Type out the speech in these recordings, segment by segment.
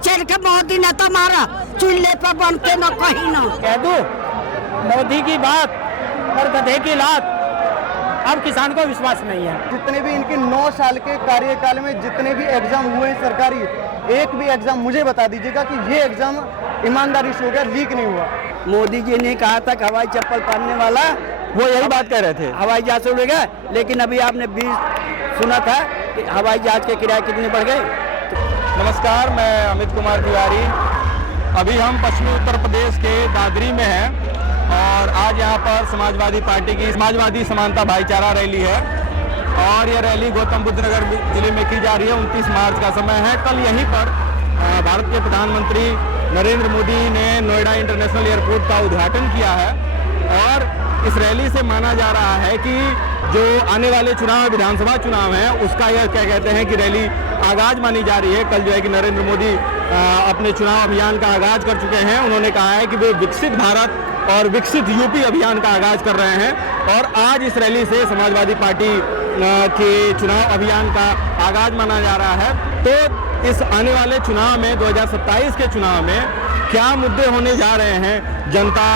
छेड़ के मोदी ने तो मारा, चूल्हे पर बन के न कहीं न। कह दूं, मोदी की बात और गधे की लात, अब किसान को विश्वास नहीं है। जितने भी इनके 9 साल के कार्यकाल में जितने भी एग्जाम हुए हैं सरकारी, एक भी एग्जाम मुझे बता दीजिएगा कि ये एग्जाम ईमानदारी से हो गया, लीक नहीं हुआ। मोदी जी ने कहा था कि हवाई चप्पल पहनने वाला, वो यही बात कह रहे थे, हवाई जहाज से उड़ेगा। लेकिन अभी आपने भी सुना था कि हवाई जहाज के किराए कितने बढ़ गए। नमस्कार, मैं अमित कुमार तिवारी। अभी हम पश्चिमी उत्तर प्रदेश के दादरी में हैं और आज यहाँ पर समाजवादी पार्टी की समाजवादी समानता भाईचारा रैली है और यह रैली गौतम बुद्ध नगर जिले में की जा रही है। 29 मार्च का समय है। कल यहीं पर भारत के प्रधानमंत्री नरेंद्र मोदी ने नोएडा इंटरनेशनल एयरपोर्ट का उद्घाटन किया है और इस रैली से माना जा रहा है कि जो आने वाले चुनाव विधानसभा चुनाव हैं उसका यह क्या कहते हैं कि रैली आगाज मानी जा रही है। कल जो है कि नरेंद्र मोदी अपने चुनाव अभियान का आगाज कर चुके हैं। उन्होंने कहा है कि वे विकसित भारत और विकसित यूपी अभियान का आगाज कर रहे हैं और आज इस रैली से समाजवादी पार्टी के चुनाव अभियान का आगाज माना जा रहा है। तो इस आने वाले चुनाव में 2027 के चुनाव में क्या मुद्दे होने जा रहे हैं, जनता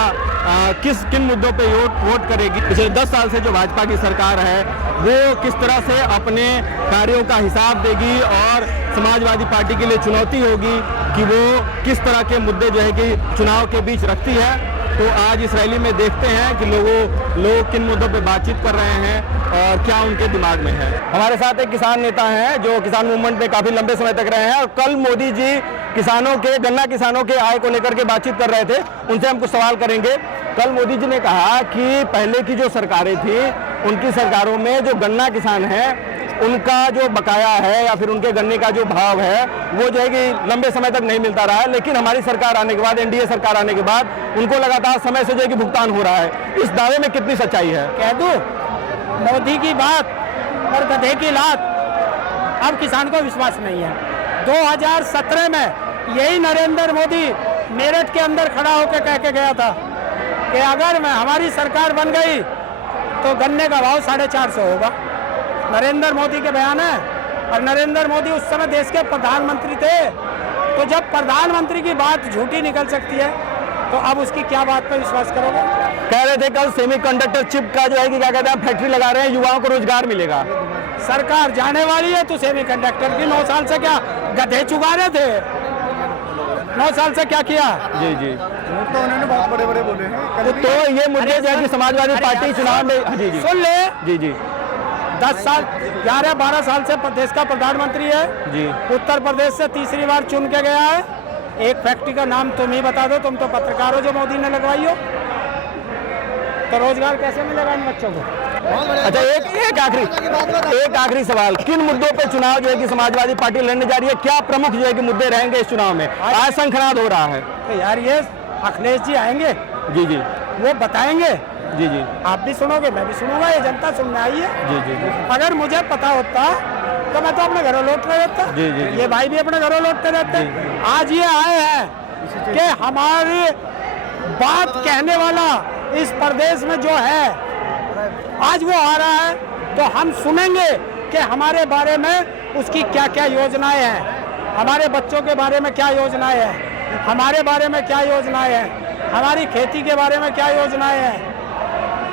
किन मुद्दों पे वोट करेगी, पिछले 10 साल से जो भाजपा की सरकार है वो किस तरह से अपने कार्यों का हिसाब देगी और समाजवादी पार्टी के लिए चुनौती होगी कि वो किस तरह के मुद्दे जो है कि चुनाव के बीच रखती है। तो आज इस रैली में देखते हैं कि लोग किन मुद्दों पे बातचीत कर रहे हैं और क्या उनके दिमाग में है। हमारे साथ एक किसान नेता हैं जो किसान मूवमेंट में काफी लंबे समय तक रहे हैं और कल मोदी जी गन्ना किसानों के आय को लेकर के बातचीत कर रहे थे। उनसे हम कुछ सवाल करेंगे। कल मोदी जी ने कहा कि पहले की जो सरकारें थी उनकी सरकारों में जो गन्ना किसान हैं उनका जो बकाया है या फिर उनके गन्ने का जो भाव है वो जो है कि लंबे समय तक नहीं मिलता रहा है। लेकिन हमारी सरकार आने के बाद, एनडीए सरकार आने के बाद उनको लगातार समय से जो है कि भुगतान हो रहा है। इस दावे में कितनी सच्चाई है? कह दूं, मोदी की बात और गधे की लात, अब किसान को विश्वास नहीं है। 2017 में यही नरेंद्र मोदी मेरठ के अंदर खड़ा होकर कह के गया था कि अगर हमारी सरकार बन गई तो गन्ने का भाव 450 होगा। नरेंद्र मोदी के बयान है और नरेंद्र मोदी उस समय देश के प्रधानमंत्री थे। तो जब प्रधानमंत्री की बात झूठी निकल सकती है तो अब उसकी क्या बात पर विश्वास करोगे? कह रहे थे कल सेमीकंडक्टर चिप का जो है कि क्या कहते हैं फैक्ट्री लगा रहे हैं, युवाओं को रोजगार मिलेगा। सरकार जाने वाली है तो सेमीकंडक्टर की 9 साल से क्या गधे चुगा रहे थे? 9 साल से क्या किया? जी जी, तो उन्होंने बहुत बड़े बड़े बोले हैं। तो ये मुद्दे जो है कि समाजवादी पार्टी चुनाव में जी जी सुन ले, जी जी 10 साल 11-12 साल से प्रदेश का प्रधानमंत्री है जी। उत्तर प्रदेश से तीसरी बार चुन के गया है। एक फैक्ट्री का नाम तुम ही बता दो, तुम तो पत्रकार हो जो मोदी ने लगवाई हो। तो रोजगार कैसे मिलेगा इन बच्चों को? अच्छा, एक आखिरी सवाल, किन मुद्दों पे चुनाव जो है कि समाजवादी पार्टी लड़ने जा रही है? क्या प्रमुख जो है कि मुद्दे रहेंगे इस चुनाव में? आज शंखनाद हो रहा है। तो यार ये अखिलेश जी आएंगे, जी जी, वो बताएंगे। जी जी, आप भी सुनोगे, मैं भी सुनूंगा, ये जनता सुनने आई है। जी जी, अगर मुझे पता होता तो मैं तो अपने घरों लौट कर रहता। जी जी, ये भाई भी अपने घरों लौट कर रहते। आज ये आए हैं कि हमारी बात कहने वाला इस प्रदेश में जो है आज वो आ रहा है तो हम सुनेंगे कि हमारे बारे में उसकी क्या क्या योजनाएं हैं, हमारे बच्चों के बारे में क्या योजनाएं हैं, हमारे बारे में क्या योजनाएं हैं, हमारी खेती के बारे में क्या योजनाएं हैं,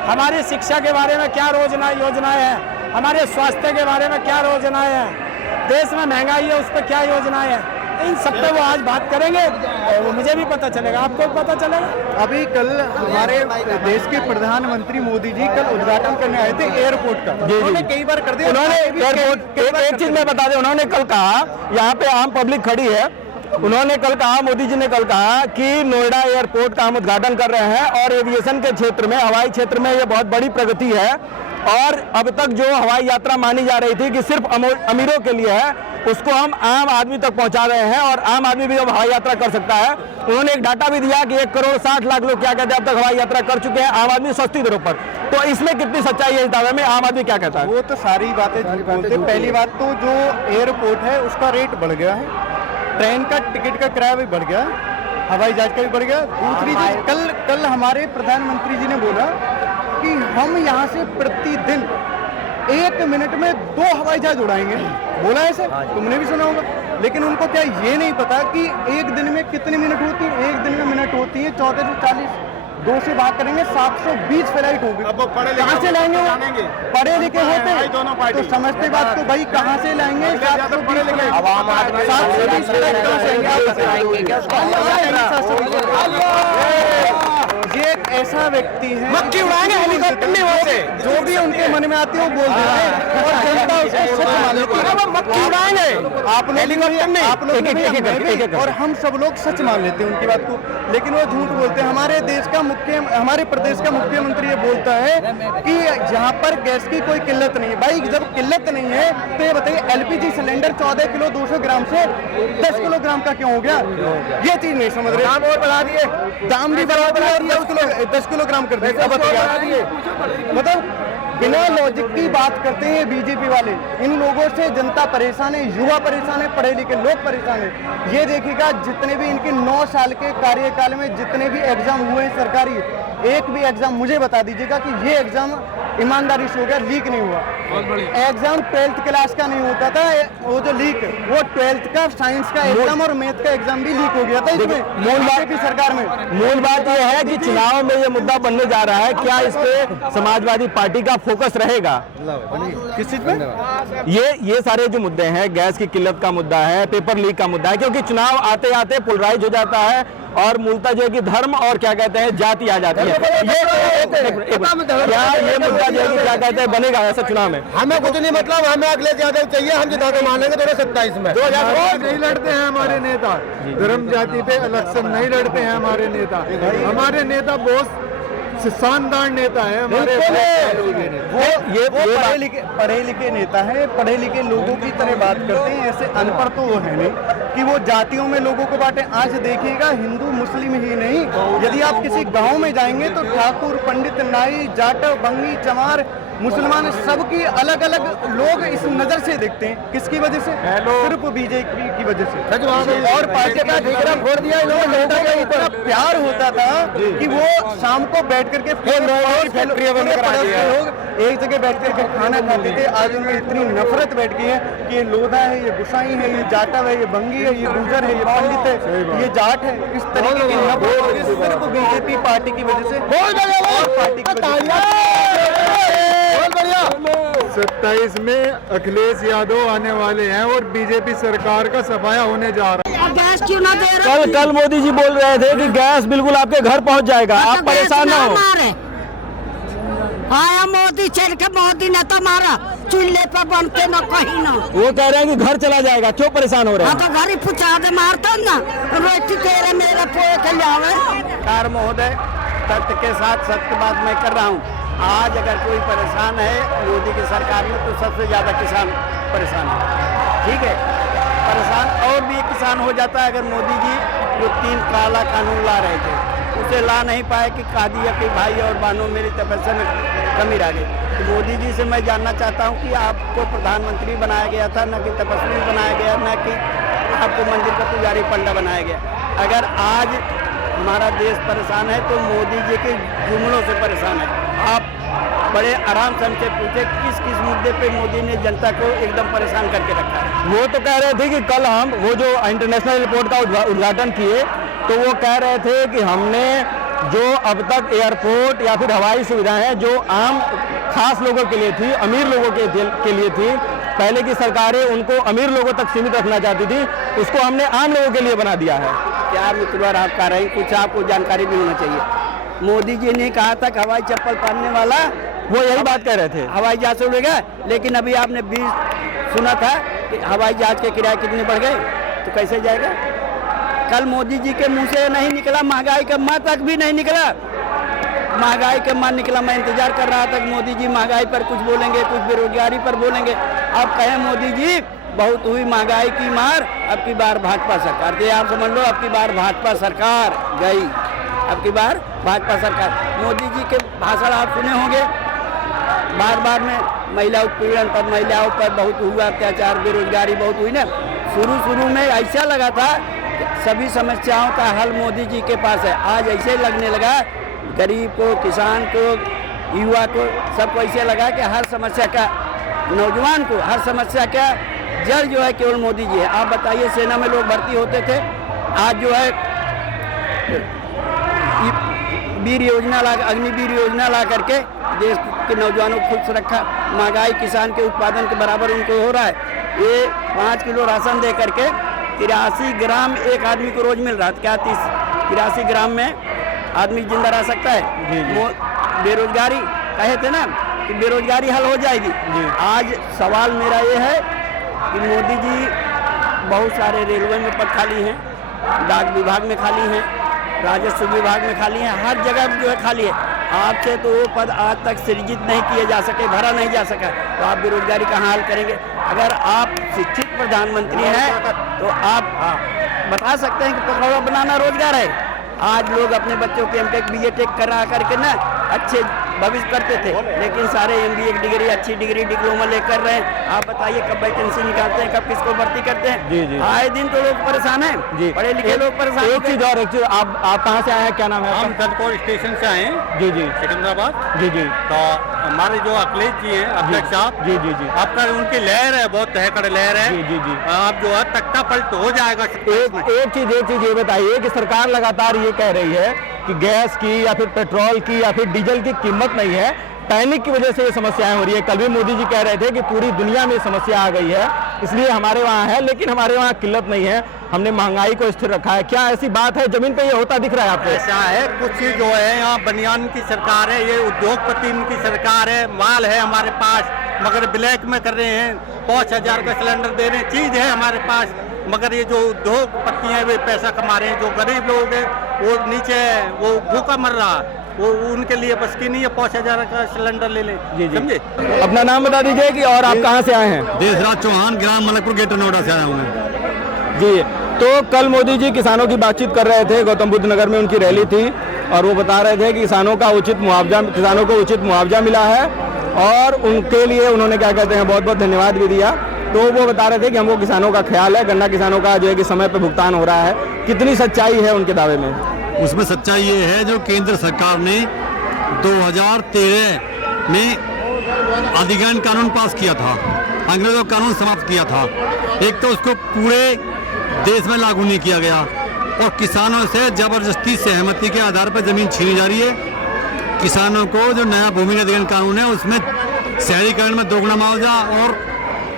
हमारी शिक्षा के बारे में क्या योजनाएं हैं, हमारे स्वास्थ्य के बारे में क्या योजनाएं हैं, देश में महंगाई है उस पर क्या योजनाएं हैं। इन सब पे वो आज बात करेंगे और वो मुझे भी पता चलेगा, आपको भी पता चलेगा। अभी कल हमारे देश के प्रधानमंत्री मोदी जी कल उद्घाटन करने आए थे एयरपोर्ट का। उन्होंने कई बार कर दिया। उन्होंने एक चीज मैं बता दें, उन्होंने कल कहा, यहाँ पे आम पब्लिक खड़ी है, उन्होंने कल कहा, मोदी जी ने कल कहा कि नोएडा एयरपोर्ट का हम उद्घाटन कर रहे हैं और एविएशन के क्षेत्र में, हवाई क्षेत्र में ये बहुत बड़ी प्रगति है और अब तक जो हवाई यात्रा मानी जा रही थी कि सिर्फ अमीरों के लिए है, उसको हम आम आदमी तक पहुंचा रहे हैं और आम आदमी भी अब हवाई यात्रा कर सकता है। उन्होंने एक डाटा भी दिया कि 1,60,00,000 लोग क्या कहते हैं अब तक हवाई यात्रा कर चुके हैं, आम आदमी सस्ती दरों पर। तो इसमें कितनी सच्चाई है इस दावे में? आम आदमी क्या कहता है? वो तो सारी बातें बोलते। पहली बात तो जो एयरपोर्ट है उसका रेट बढ़ गया है, ट्रेन का टिकट का किराया भी बढ़ गया, हवाई जहाज का भी बढ़ गया। दूसरी चीज कल हमारे प्रधानमंत्री जी ने बोला कि हम यहाँ से प्रतिदिन 1 मिनट में 2 हवाई जहाज उड़ाएंगे। बोला ऐसे, तुमने भी सुना होगा। लेकिन उनको क्या ये नहीं पता कि एक दिन में कितनी मिनट होती है? एक दिन में मिनट होती है 1440, 2 से भाग करेंगे 720 फ्लाइट होगी। अब वो पढ़े लिखे कहाँ से लाएंगे वो? जानेंगे। पढ़े लिखे होते भाई दोनों पार्टी। तो समझते बात तो भाई कहाँ से लाएंगे? 720 फ्लाइट। अब आम आदमी 720 फ्लाइट कहाँ से ये एक ऐसा व्यक्ति है मक्खी उड़ाएंगे हेलीकॉप्टर में वहाँ से। जो भी उनके मन में आती है वो बोल देते हैं और जनता उसको सच मान लेती है। मक्खी उड़ाएंगे आप लोग हेलीकॉप्टर में। आप लोग भी, मैं भी, और हम सब लोग सच मान लेते हैं उनकी बात को, लेकिन वो झूठ बोलते हैं। हमारे प्रदेश का मुख्यमंत्री ये बोलता है कि यहाँ पर गैस की कोई किल्लत नहीं है। भाई जब किल्लत नहीं है तो ये बताइए एलपीजी सिलेंडर 14 किलो 200 ग्राम से 10 किलोग्राम का क्यों हो गया? ये चीज नहीं समझ रहे। दाम और बढ़ा दिए, दाम भी बढ़ा दिया और 10 किलोग्राम कर दिया। मतलब बिना लॉजिक की बात करते हैं बीजेपी वाले। इन लोगों से जनता परेशान है, युवा परेशान है, पढ़े लिखे लोग परेशान है। ये देखिएगा जितने भी इनके 9 साल के कार्यकाल में जितने भी एग्जाम हुए हैं सरकारी, एक भी एग्जाम मुझे बता दीजिएगा कि ये एग्जाम ईमानदारी से हो गया, लीक नहीं हुआ। एग्जाम 12th क्लास का नहीं होता था, वो जो लीक वो 12th का साइंस का एग्जाम और मैथ का एग्जाम भी लीक हो गया था इसमें बीजेपी सरकार में। मूल बात यह है कि चुनाव में ये मुद्दा बनने जा रहा है, क्या इस पे समाजवादी पार्टी का फोकस रहेगा? किस चीज में? ये सारे जो मुद्दे हैं, गैस की किल्लत का मुद्दा है, पेपर लीक का मुद्दा है, क्योंकि चुनाव आते आते पोलराइज हो जाता है और मूलतः जो है कि धर्म और क्या कहते हैं जाति आ जाती है। क्या ये मुद्दा जो है कि क्या कहते हैं बनेगा ऐसा चुनाव में? हमें कुछ नहीं मतलब, हमें अखिलेश यादव चाहिए, हम जिता के मानेंगे 2027 में। 2027 नहीं लड़ते हैं हमारे नेता, धर्म जाति पे इलेक्शन नहीं लड़ते हैं हमारे नेता। हमारे नेता बहुत शानदार नेता है हमारे। वो पढ़े लिखे नेता है, पढ़े लिखे लोगों की तरह बात करते हैं। ऐसे अनपढ़ तो वो है नहीं कि वो जातियों में लोगों को बांटे। आज देखिएगा हिंदू मुस्लिम ही नहीं, यदि आप किसी गांव में जाएंगे तो ठाकुर, पंडित, नाई, जाट, बंगी, चमार, मुसलमान सबकी अलग अलग लोग इस नजर से देखते हैं। किसकी वजह से? सिर्फ बीजेपी की वजह से। और पार्टी का ठेकेदार छोड़ दिया इन्होंने। जनता का इतना प्यार होता था कि वो शाम को बैठ करके लोग एक जगह बैठ करके खाना खाते थे। आज उनमें इतनी नफरत बैठ गई है कि ये लोधा है, ये गुसाई है, ये जाटव है, ये बंगी है, ये गुजर है, ये पंडित है, ये जाट है। इस तरीके की नफरत सिर्फ बीजेपी पार्टी की वजह से। और पार्टी की वजह से 27 में अखिलेश यादव आने वाले हैं और बीजेपी सरकार का सफाया होने जा रहा है। गैस क्यों ना दे रहे? कल मोदी जी बोल रहे थे कि गैस बिल्कुल आपके घर पहुंच जाएगा, आप परेशान ना हो। आया मोदी चल के, मोदी ने तो मारा चूल्हे पर बनते न कहीं ना। वो कह रहे हैं कि घर चला जाएगा, क्यों परेशान हो रहे हैं? तो घर ही पुछा दे, मारता ना रोटी तेरे मेरे पोए के लावे। कार महोदय, तथ्य के साथ सत्य बात मैं कर रहा हूँ। आज अगर कोई परेशान है मोदी की सरकार में तो सबसे ज्यादा किसान परेशान है। ठीक है, परेशान और भी किसान हो जाता है अगर मोदी जी जो 3 काला कानून ला रहे थे उसे ला नहीं पाए कि कादिया के भाई और बहनों मेरी तपस्या में कमी रह गई। तो मोदी जी से मैं जानना चाहता हूँ कि आपको प्रधानमंत्री बनाया गया था, न कि तपस्वी बनाया गया, न कि आपको मंदिर का पुजारी पंडा बनाया गया। अगर आज हमारा देश परेशान है तो मोदी जी के जुमलों से परेशान है। आप बड़े आराम से हमसे पूछे किस किस मुद्दे पे मोदी ने जनता को एकदम परेशान करके रखा है। वो तो कह रहे थे कि कल हम वो जो इंटरनेशनल एयरपोर्ट का उद्घाटन किए तो वो कह रहे थे कि हमने जो अब तक एयरपोर्ट या फिर हवाई सुविधाएं हैं जो आम खास लोगों के लिए थी, अमीर लोगों के लिए थी, पहले की सरकारें उनको अमीर लोगों तक सीमित रखना चाहती थी, उसको हमने आम लोगों के लिए बना दिया है। क्या मित्रवर आप कह रहे हैं, कुछ आपको जानकारी भी होना चाहिए। मोदी जी ने कहा था कि हवाई चप्पल पहनने वाला वो यही बात कह रहे थे, हवाई जहाज से उड़ेगा, लेकिन अभी आपने भी सुना था कि हवाई जहाज के किराए कितने बढ़ गए, तो कैसे जाएगा? कल मोदी जी के मुंह से नहीं निकला, महंगाई का माँ तक भी नहीं निकला। महंगाई का माँ निकला, मैं इंतजार कर रहा था कि मोदी जी महंगाई पर कुछ बोलेंगे, कुछ बेरोजगारी पर बोलेंगे। अब कहें मोदी जी बहुत हुई महंगाई की मार, अब की बार भाजपा सरकार। तो आप समझ लो अब की बार भाजपा सरकार गई, अब की बार भाजपा सरकार। मोदी जी के भाषण आप सुने होंगे, बार बार में महिला उत्पीड़न पर, महिलाओं पर बहुत हुआ अत्याचार, बेरोजगारी बहुत हुई ना। शुरू में ऐसा लगा था कि सभी समस्याओं का हल मोदी जी के पास है। आज ऐसे लगने लगा गरीब को, किसान को, युवा को, सबको ऐसे लगा कि हर समस्या का, नौजवान को हर समस्या का जड़ जो है केवल मोदी जी है। आप बताइए, सेना में लोग भर्ती होते थे, आज जो है वीर योजना ला, अग्निवीर योजना ला करके देश के नौजवानों को खुश रखा। महंगाई किसान के उत्पादन के बराबर उनको हो रहा है। ये 5 किलो राशन दे करके 83 ग्राम एक आदमी को रोज मिल रहा है। क्या 83 ग्राम में आदमी जिंदा रह सकता है? बेरोजगारी कहे थे ना कि बेरोजगारी हल हो जाएगी। आज सवाल मेरा ये है कि मोदी जी बहुत सारे रेलवे में पद खाली हैं, डाक विभाग में खाली हैं, राजस्व विभाग में खाली हैं, हर जगह जो है खाली है। आपसे तो वो पद आज तक सृजित नहीं किए जा सके, भरा नहीं जा सका, तो आप बेरोजगारी कहाँ हल करेंगे? अगर आप शिक्षित प्रधानमंत्री हैं तो आप बता सकते हैं कि पकौड़ा बनाना रोजगार है। आज लोग अपने बच्चों के एमटेक बीएटेक करा करके ना अच्छे भविष्य करते थे, लेकिन सारे एमबीए की डिग्री, अच्छी डिग्री, डिप्लोमा लेकर रहे हैं। आप बताइए कब वैकेंसी निकालते हैं, कब किसको भर्ती करते हैं? आए दिन तो लोग परेशान हैं, पढ़े लिखे लोग परेशान। एक चीज और, आप कहाँ से आए हैं, क्या नाम है? हम धनकोर स्टेशन से आए हैं। जी जी। सिकंदराबाद। जी जी। तो हमारे जो अखिलेश जी हैं, अध्यक्ष साहब, जी जी जी, आपका उनकी लहर है, बहुत तहकड़ लहर है। जी जी जी। आप जो है तख्ता पलट हो जाएगा। एक चीज ये बताइए कि सरकार लगातार ये कह रही है कि गैस की या फिर पेट्रोल की या फिर डीजल की कीमत नहीं है, पैनिक की वजह से ये समस्याएं हो रही है। कल भी मोदी जी कह रहे थे कि पूरी दुनिया में समस्या आ गई है, इसलिए हमारे वहाँ है, लेकिन हमारे वहाँ किल्लत नहीं है, हमने महंगाई को स्थिर रखा है। क्या ऐसी बात है? जमीन पे ये होता दिख रहा है आपको? ऐसा है, कुछ जो है यहाँ बनियान की सरकार है, ये उद्योगपति की सरकार है, माल है हमारे पास, मगर ब्लैक में कर रहे हैं। 5000 का सिलेंडर दे रहे हैं, चीज है हमारे पास, मगर ये जो उद्योगपति हैं वे पैसा कमा रहे हैं। जो गरीब लोग हैं वो नीचे वो भूखा मर रहा है, वो उनके लिए बस की नहीं है 5000 का सिलेंडर ले लें। समझे? अपना नाम बता दीजिए कि और आप कहाँ से आए हैं? देशराज चौहान, ग्राम मलकपुर, ग्रेटर नोएडा से आया हूँ मैं। जी, तो कल मोदी जी किसानों की बातचीत कर रहे थे, गौतम बुद्ध नगर में उनकी रैली थी, और वो बता रहे थे कि किसानों को उचित मुआवजा मिला है, और उनके लिए उन्होंने क्या कहते हैं बहुत बहुत धन्यवाद भी दिया। तो वो बता रहे थे कि हमको किसानों का ख्याल है, गन्ना किसानों का जो है कि समय पर भुगतान हो रहा है। कितनी सच्चाई है उनके दावे में? उसमें सच्चाई ये है, जो केंद्र सरकार ने 2013 में अधिग्रहण कानून पास किया था, अंग्रेजों का कानून समाप्त किया था। एक तो उसको पूरे देश में लागू नहीं किया गया, और किसानों से जबरदस्ती सहमति के आधार पर जमीन छीनी जा रही है। किसानों को जो नया भूमि अधिग्रहण कानून है उसमें शहरीकरण में 2 गुना मुआवजा और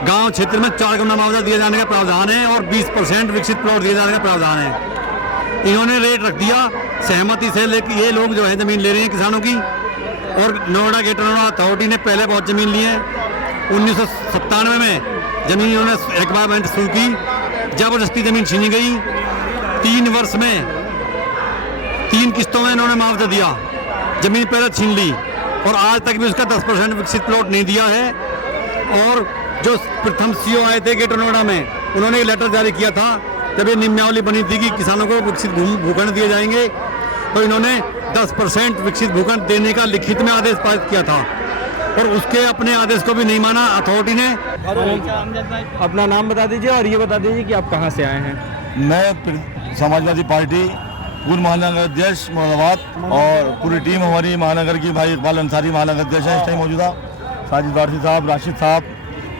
गांव क्षेत्र में 4 गुना मुआवजा दिए जाने का प्रावधान है, और 20% विकसित प्लॉट दिए जाने का प्रावधान है। इन्होंने रेट रख दिया सहमति से, लेकिन ये लोग जो है जमीन ले रहे हैं किसानों की, और नोएडा ग्रेटर नोएडा अथॉरिटी ने पहले बहुत जमीन ली है। 1997 में जमीन इन्होंने रिक्वायरमेंट शुरू की, जबरदस्ती जमीन छीनी गई। 3 वर्ष में 3 किस्तों में इन्होंने मुआवजा दिया, जमीन पहले छीन ली, और आज तक भी उसका 10% विकसित प्लॉट नहीं दिया है। और जो प्रथम सीओ आए थे ग्रेटर नोएडा में, उन्होंने एक लेटर जारी किया था जब ये नियमावली बनी थी कि किसानों को विकसित भूखंड दिए जाएंगे, तो इन्होंने 10% विकसित भूखंड देने का लिखित में आदेश पारित किया था, और उसके अपने आदेश को भी नहीं माना अथॉरिटी ने। अपना नाम बता दीजिए और ये बता दीजिए कि आप कहाँ से आए हैं? मैं समाजवादी पार्टी पूर्व महानगर अध्यक्ष मुरादाबाद, और पूरी टीम हमारी महानगर की, भाई इकबाल अंसारी महानगर अध्यक्ष हैं इस टाइम मौजूदा, साजिद वारसी साहब, राशिद साहब,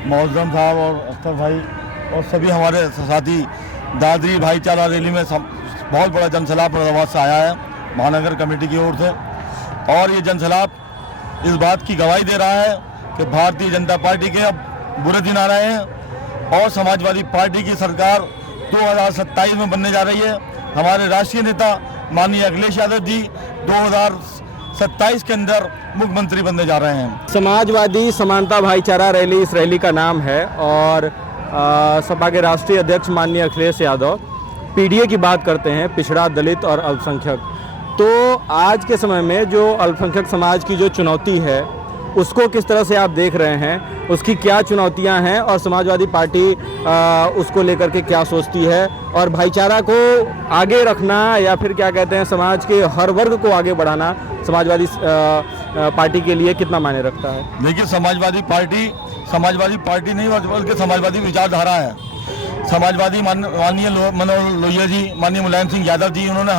मौजम साहब और अख्तर भाई, और सभी हमारे साथी। दादरी भाईचारा रैली में बहुत बड़ा जनसैलाब मुरादाबाद से आया है महानगर कमेटी की ओर से, और ये जनसैलाब इस बात की गवाही दे रहा है कि भारतीय जनता पार्टी के अब बुरे दिन आ रहे हैं, और समाजवादी पार्टी की सरकार 2027 में बनने जा रही है। हमारे राष्ट्रीय नेता माननीय अखिलेश यादव जी 2027 के अंदर मुख्यमंत्री बनने जा रहे हैं। समाजवादी समानता भाईचारा रैली इस रैली का नाम है, और सपा के राष्ट्रीय अध्यक्ष माननीय अखिलेश यादव पीडीए की बात करते हैं, पिछड़ा, दलित और अल्पसंख्यक। तो आज के समय में जो अल्पसंख्यक समाज की जो चुनौती है उसको किस तरह से आप देख रहे हैं, उसकी क्या चुनौतियां हैं, और समाजवादी पार्टी उसको लेकर के क्या सोचती है, और भाईचारा को आगे रखना या फिर क्या कहते हैं समाज के हर वर्ग को आगे बढ़ाना समाजवादी पार्टी के लिए कितना मायने रखता है? देखिए, समाजवादी पार्टी नहीं बल्कि समाजवादी विचारधारा है। समाजवादी माननीय मनोहर लोहिया जी, माननीय मुलायम सिंह यादव जी, उन्होंने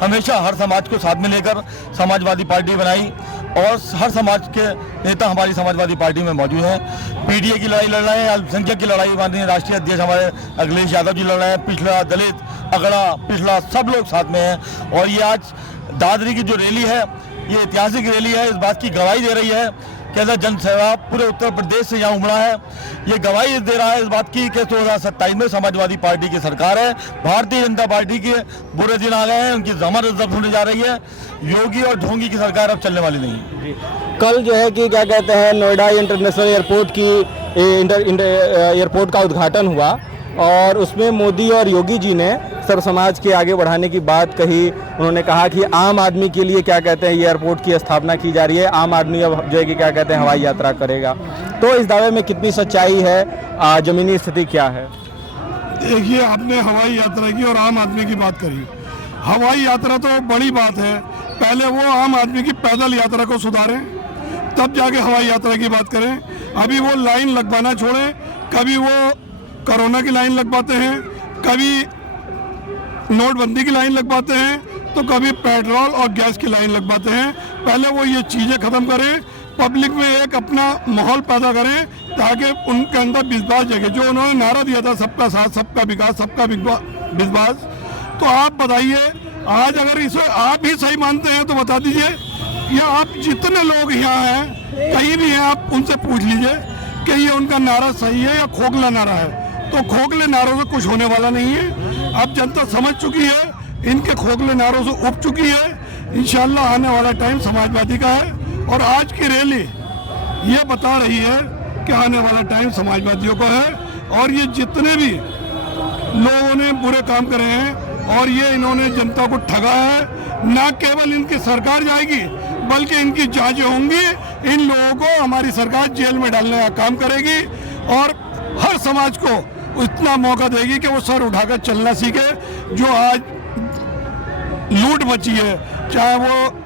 हमेशा हर समाज को साथ में लेकर समाजवादी पार्टी बनाई, और हर समाज के नेता हमारी समाजवादी पार्टी में मौजूद हैं। पीडीए की लड़ाई लड़ रहे हैं, अल्पसंख्यक की लड़ाई माननीय राष्ट्रीय अध्यक्ष हमारे अखिलेश यादव जी लड़ रहे हैं, पिछड़ा, दलित, अगड़ा, पिछड़ा सब लोग साथ में हैं। और ये आज दादरी की जो रैली है, ये ऐतिहासिक रैली है, इस बात की गवाही दे रही है कि ऐसा जन सैलाब पूरे उत्तर प्रदेश से यहाँ उमड़ा है। ये गवाही दे रहा है इस बात की कि 2027 में समाजवादी पार्टी की सरकार है। भारतीय जनता पार्टी के बुरे दिन आ गए हैं, उनकी जमानत जब्त होने जा रही है। योगी और ढोंगी की सरकार अब चलने वाली नहीं है। कल जो है कि क्या कहते हैं, नोएडा इंटरनेशनल एयरपोर्ट की एयरपोर्ट का उद्घाटन हुआ और उसमें मोदी और योगी जी ने सर्व समाज के आगे बढ़ाने की बात कही। उन्होंने कहा कि आम आदमी के लिए क्या कहते हैं, ये एयरपोर्ट की स्थापना की जा रही है, आम आदमी अब जो है कि क्या कहते हैं हवाई यात्रा करेगा। तो इस दावे में कितनी सच्चाई है, जमीनी स्थिति क्या है? देखिए, आपने हवाई यात्रा की और आम आदमी की बात करी। हवाई यात्रा तो बड़ी बात है, पहले वो आम आदमी की पैदल यात्रा को सुधारें, तब जाके हवाई यात्रा की बात करें। अभी वो लाइन लगवाना छोड़ें, कभी वो कोरोना की लाइन लगवाते हैं, कभी नोटबंदी की लाइन लगवाते हैं, तो कभी पेट्रोल और गैस की लाइन लगवाते हैं। पहले वो ये चीज़ें ख़त्म करें, पब्लिक में एक अपना माहौल पैदा करें ताकि उनके अंदर विश्वास जगे। जो उन्होंने नारा दिया था, सबका साथ, सबका विकास, सबका विश्वास, तो आप बताइए, आज अगर इसे आप ही सही मानते हैं तो बता दीजिए, या आप जितने लोग यहाँ हैं कहीं भी हैं, आप उनसे पूछ लीजिए कि ये उनका नारा सही है या खोखला नारा है। तो खोखले नारों से कुछ होने वाला नहीं है। अब जनता समझ चुकी है, इनके खोखले नारों से उब चुकी है। इंशाल्लाह आने वाला टाइम समाजवादी का है और आज की रैली ये बता रही है कि आने वाला टाइम समाजवादियों का है। और ये जितने भी लोगों ने बुरे काम करे हैं और ये इन्होंने जनता को ठगा है, न केवल इनकी सरकार जाएगी बल्कि इनकी जांचें होंगी। इन लोगों को हमारी सरकार जेल में डालने का काम करेगी और हर समाज को इतना मौका देगी कि वो सर उठाकर चलना सीखे। जो आज लूट मची है, चाहे वो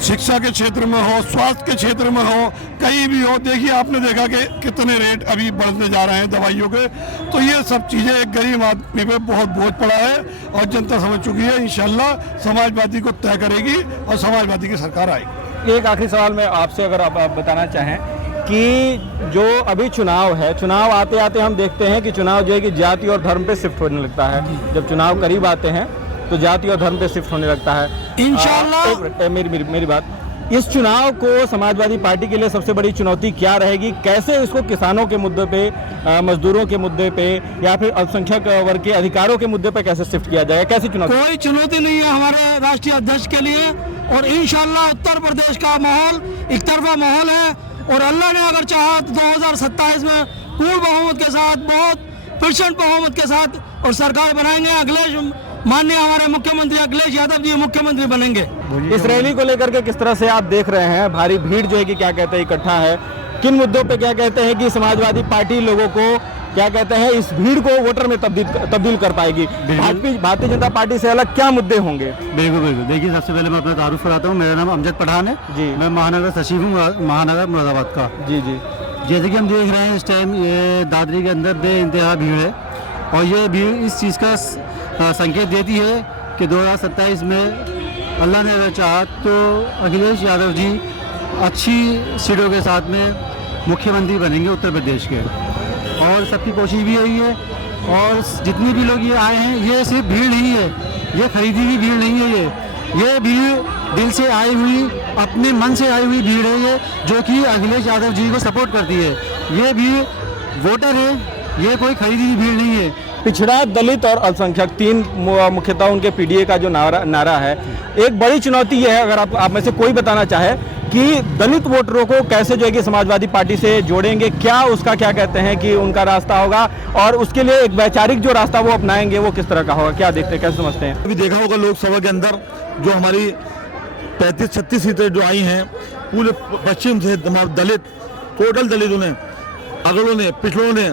शिक्षा के क्षेत्र में हो, स्वास्थ्य के क्षेत्र में हो, कहीं भी हो, देखिए आपने देखा कि कितने रेट अभी बढ़ने जा रहे हैं दवाइयों के। तो ये सब चीज़ें एक गरीब आदमी पे बहुत बोझ पड़ा है और जनता समझ चुकी है। इंशाल्लाह समाजवादी को तय करेगी और समाजवादी की सरकार आएगी। एक आखिरी सवाल मैं आपसे, अगर आप बताना चाहें कि जो अभी चुनाव है, चुनाव आते आते हम देखते हैं कि चुनाव जो है कि जाति और धर्म पे शिफ्ट होने लगता है। जब चुनाव करीब आते हैं तो जाति और धर्म पे शिफ्ट होने लगता है। इंशाल्लाह मेरी बात, इस चुनाव को समाजवादी पार्टी के लिए सबसे बड़ी चुनौती क्या रहेगी? कैसे इसको किसानों के मुद्दे पे, मजदूरों के मुद्दे पे या फिर अल्पसंख्यक वर्ग के अधिकारों के मुद्दे पे कैसे शिफ्ट किया जाएगा? कैसी चुनौती? कोई चुनौती नहीं है हमारे राष्ट्रीय अध्यक्ष के लिए। और इंशाल्लाह उत्तर प्रदेश का माहौल एक तरफा माहौल है और अल्लाह ने अगर चाहा तो 2027 में पूर्ण बहुमत के साथ, बहुत % बहुमत के साथ और सरकार बनाएंगे। माननीय हमारे मुख्यमंत्री अखिलेश यादव जी मुख्यमंत्री बनेंगे। इस रैली को लेकर के किस तरह से आप देख रहे हैं? भारी भीड़ जो है कि क्या कहते हैं इकट्ठा है, किन मुद्दों पे क्या कहते हैं कि समाजवादी पार्टी लोगों को क्या कहते हैं इस भीड़ को वोटर में तब्दील कर पाएगी? भारतीय जनता पार्टी से अलग क्या मुद्दे होंगे? बिल्कुल बिल्कुल। देखिए, सबसे पहले मैं अपना तारुफ कराता हूँ। मेरा नाम अमजद पठान है जी। मैं महानगर सचिव हूँ, महानगर मुरादाबाद का। जी जी। जैसे कि हम देख रहे हैं इस टाइम ये दादरी के अंदर बेइंतहा भीड़ है और ये भीड़ इस चीज़ का संकेत देती है कि 2027 में अल्लाह ने अगर चाहा तो अखिलेश यादव जी अच्छी सीटों के साथ में मुख्यमंत्री बनेंगे उत्तर प्रदेश के। और सबकी कोशिश भी यही है। और जितने भी लोग ये आए हैं, ये सिर्फ भीड़ नहीं है, ये खरीदी की भीड़ नहीं है, ये भीड़ दिल से आई हुई, अपने मन से आई हुई भीड़ है ये, जो कि अखिलेश यादव जी को सपोर्ट करती है। ये भीड़ वोटर है, ये कोई खरीदी की भीड़ नहीं है। पिछड़ा, दलित और अल्पसंख्यक, तीन मुख्यतः उनके पीडीए का जो नारा है। एक बड़ी चुनौती ये है, अगर आप में से कोई बताना चाहे कि दलित वोटरों को कैसे जो है कि समाजवादी पार्टी से जोड़ेंगे, क्या उसका क्या कहते हैं कि उनका रास्ता होगा और उसके लिए एक वैचारिक जो रास्ता वो अपनाएंगे वो किस तरह का होगा? क्या देखते हैं, कैसे समझते हैं? अभी देखा होगा लोकसभा के अंदर जो हमारी 35-36 सीटें जो आई हैं, पूरे पश्चिम से दलित, टोटल दलितों ने, अगड़ों ने, पिछड़ों ने,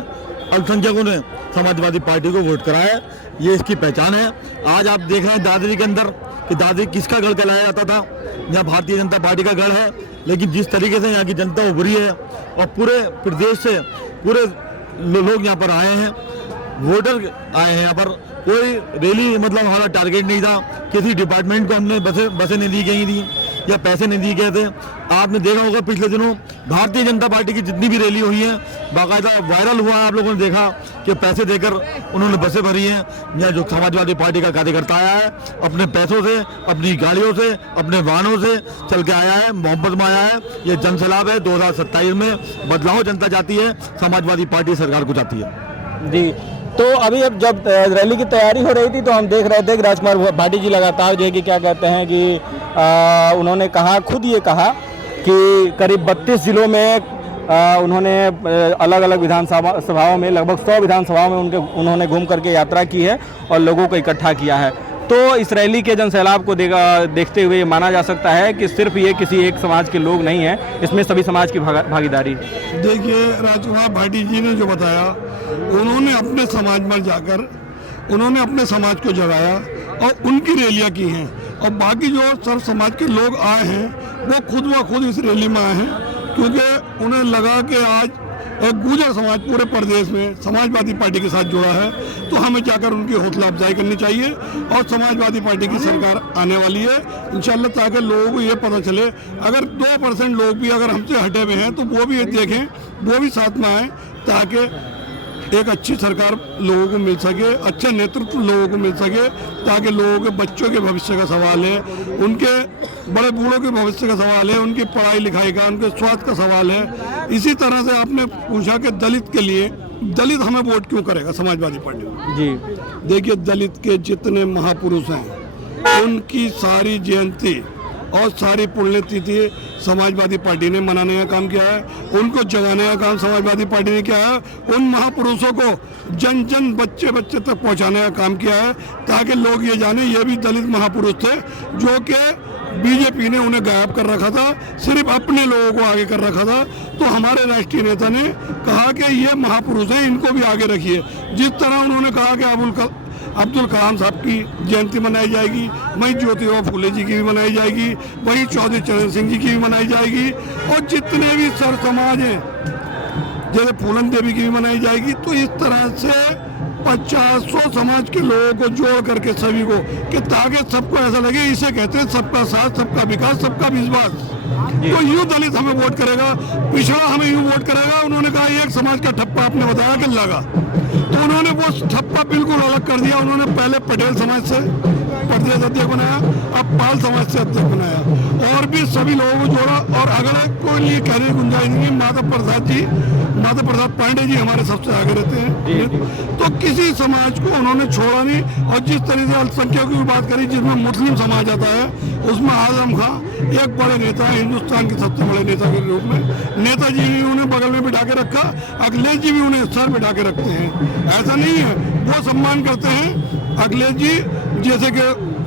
अल्पसंख्यकों ने समाजवादी पार्टी को वोट कराया। ये इसकी पहचान है। आज आप देख रहे हैं दादरी के अंदर कि दादरी किसका गढ़ कहलाया जाता था, यहाँ भारतीय जनता पार्टी का गढ़ है। लेकिन जिस तरीके से यहाँ की जनता उभरी है और पूरे प्रदेश से पूरे लोग यहाँ पर आए हैं, वोटर आए हैं यहाँ पर। कोई रैली मतलब हमारा टारगेट नहीं था, किसी डिपार्टमेंट को हमने बसें नहीं दी गई थी, या पैसे नहीं दिए गए थे। आपने देखा होगा पिछले दिनों भारतीय जनता पार्टी की जितनी भी रैली हुई है बाकायदा वायरल हुआ है, आप लोगों ने देखा कि पैसे देकर उन्होंने बसें भरी हैं। यहाँ जो समाजवादी पार्टी का कार्यकर्ता आया है अपने पैसों से, अपनी गाड़ियों से, अपने वाहनों से चल के आया है, मोहब्बत में आया है। ये जन सैलाब है, 2027 में बदलाव जनता चाहती है, समाजवादी पार्टी सरकार को चाहती है। जी, तो अभी अब जब रैली की तैयारी हो रही थी तो हम देख रहे थे कि राजकुमार भाटी जी लगातार जो है कि क्या कहते हैं कि उन्होंने कहा, खुद ये कहा कि करीब 32 जिलों में उन्होंने अलग अलग विधानसभाओं में, लगभग 100 विधानसभाओं में उन्होंने घूम करके यात्रा की है और लोगों को इकट्ठा किया है। तो इस रैली के जनसैलाब को देखते हुए ये माना जा सकता है कि सिर्फ ये किसी एक समाज के लोग नहीं हैं, इसमें सभी समाज की भागीदारी। देखिए, राजकुमार भाटी जी ने जो बताया, उन्होंने अपने समाज में जाकर उन्होंने अपने समाज को जगाया और उनकी रैलियां की हैं, और बाकी जो सर्व समाज के लोग आए हैं वो खुद इस रैली में आए हैं, क्योंकि उन्हें लगा कि आज एक गुर्जर समाज पूरे प्रदेश में समाजवादी पार्टी के साथ जुड़ा है, तो हमें जाकर उनकी हौसला अफजाई करनी चाहिए। और समाजवादी पार्टी की सरकार आने वाली है इंशाल्लाह, ताकि लोगों को ये पता चले, अगर 2% लोग भी अगर हमसे हटे हुए हैं तो वो भी देखें, वो भी साथ में आए, ताकि एक अच्छी सरकार लोगों को मिल सके, अच्छा नेतृत्व लोगों को मिल सके, ताकि लोगों के बच्चों के भविष्य का सवाल है, उनके बड़े बूढ़ों के भविष्य का सवाल है, उनकी पढ़ाई लिखाई का, उनके स्वास्थ्य का सवाल है। इसी तरह से आपने पूछा कि दलित के लिए, दलित हमें वोट क्यों करेगा समाजवादी पार्टी जी। देखिए, दलित के जितने महापुरुष हैं उनकी सारी जयंती और सारी पुण्यतिथि समाजवादी पार्टी ने मनाने का काम किया है, उनको जगाने का काम समाजवादी पार्टी ने किया है, उन महापुरुषों को जन जन बच्चे बच्चे तक पहुंचाने का काम किया है, ताकि लोग ये जाने ये भी दलित महापुरुष थे, जो कि बीजेपी ने उन्हें गायब कर रखा था, सिर्फ अपने लोगों को आगे कर रखा था। तो हमारे राष्ट्रीय नेता ने कहा कि ये महापुरुष हैं, इनको भी आगे रखिए। जिस तरह उन्होंने कहा कि अब्दुल कलाम साहब की जयंती मनाई जाएगी, वहीं ज्योतिराव फूले जी की भी मनाई जाएगी, वहीं चौधरी चरण सिंह जी की भी मनाई जाएगी, और जितने भी सर समाज हैं जैसे फूलन देवी की भी मनाई जाएगी। तो इस तरह से 50 समाज के लोगों को जोड़ करके सभी को, कि ताकि सबको ऐसा लगे, इसे कहते हैं सबका साथ, सबका विकास, सबका विश्वास। तो यूं दलित हमें वोट करेगा, पिछड़ा हमें यूं वोट करेगा। उन्होंने कहा एक समाज का ठप्पा आपने बताया कि लगा, तो उन्होंने वो ठप्पा बिल्कुल अलग कर दिया। उन्होंने पहले पटेल समाज से प्रदेश अध्यक्ष बनाया, अब पाल समाज से अध्यक्ष बनाया, और भी सभी लोगों को जोड़ा। और अगर कोई ये कहने की गुंजाइश नहीं है, माता प्रसाद पांडे जी हमारे सबसे आगे रहते हैं, तो किसी समाज को उन्होंने छोड़ा नहीं। और जिस तरह से अल्पसंख्यकों की बात करी, जिसमें मुस्लिम समाज आता है, उसमें आजम खां एक बड़े नेता है, हिंदुस्तान के सबसे बड़े नेता के रूप में। नेताजी भी उन्हें बगल में बिठा के रखा, अखिलेश जी भी उन्हें सर बिठा के रखते हैं। ऐसा नहीं है, वो सम्मान करते हैं अखिलेश जी, जैसे कि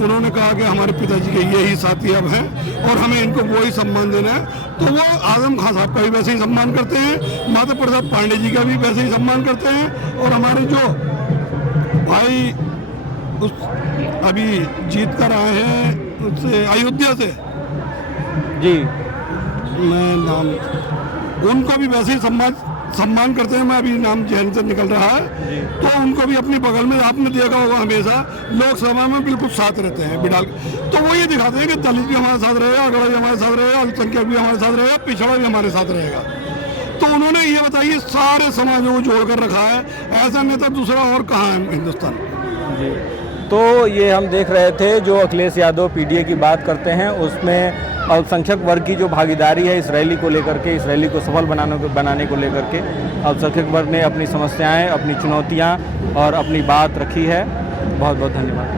उन्होंने कहा कि हमारे पिताजी के यही साथी अब हैं और हमें इनको वही सम्मान देना है, तो वो आजम खान साहब का भी वैसे ही सम्मान करते हैं, माता प्रसाद पांडे जी का भी वैसे ही सम्मान करते हैं। और हमारे जो भाई अभी जीत कर आए हैं उससे अयोध्या से जी, मैं नाम उनको भी वैसे ही सम्मान करते हैं। मैं अभी नाम जहन से निकल रहा है, तो उनको भी अपनी बगल में, आपने देखा होगा हमेशा लोकसभा में बिल्कुल साथ रहते हैं बिडाल। तो वो ये दिखाते हैं कि दलित भी हमारे साथ रहेगा, अगड़ा भी हमारे साथ रहेगा, अल्पसंख्यक भी हमारे साथ रहेगा, पिछड़ा भी हमारे साथ रहेगा। तो उन्होंने ये बताइए सारे समाजों को जोड़ कर रखा है, ऐसा नेता दूसरा और कहाँ है हिंदुस्तान जी। तो ये हम देख रहे थे जो अखिलेश यादव पीडीए की बात करते हैं, उसमें अल्पसंख्यक वर्ग की जो भागीदारी है इस रैली को लेकर के, इस रैली को सफल बनाने को लेकर के अल्पसंख्यक वर्ग ने अपनी समस्याएं, अपनी चुनौतियां और अपनी बात रखी है। बहुत बहुत धन्यवाद।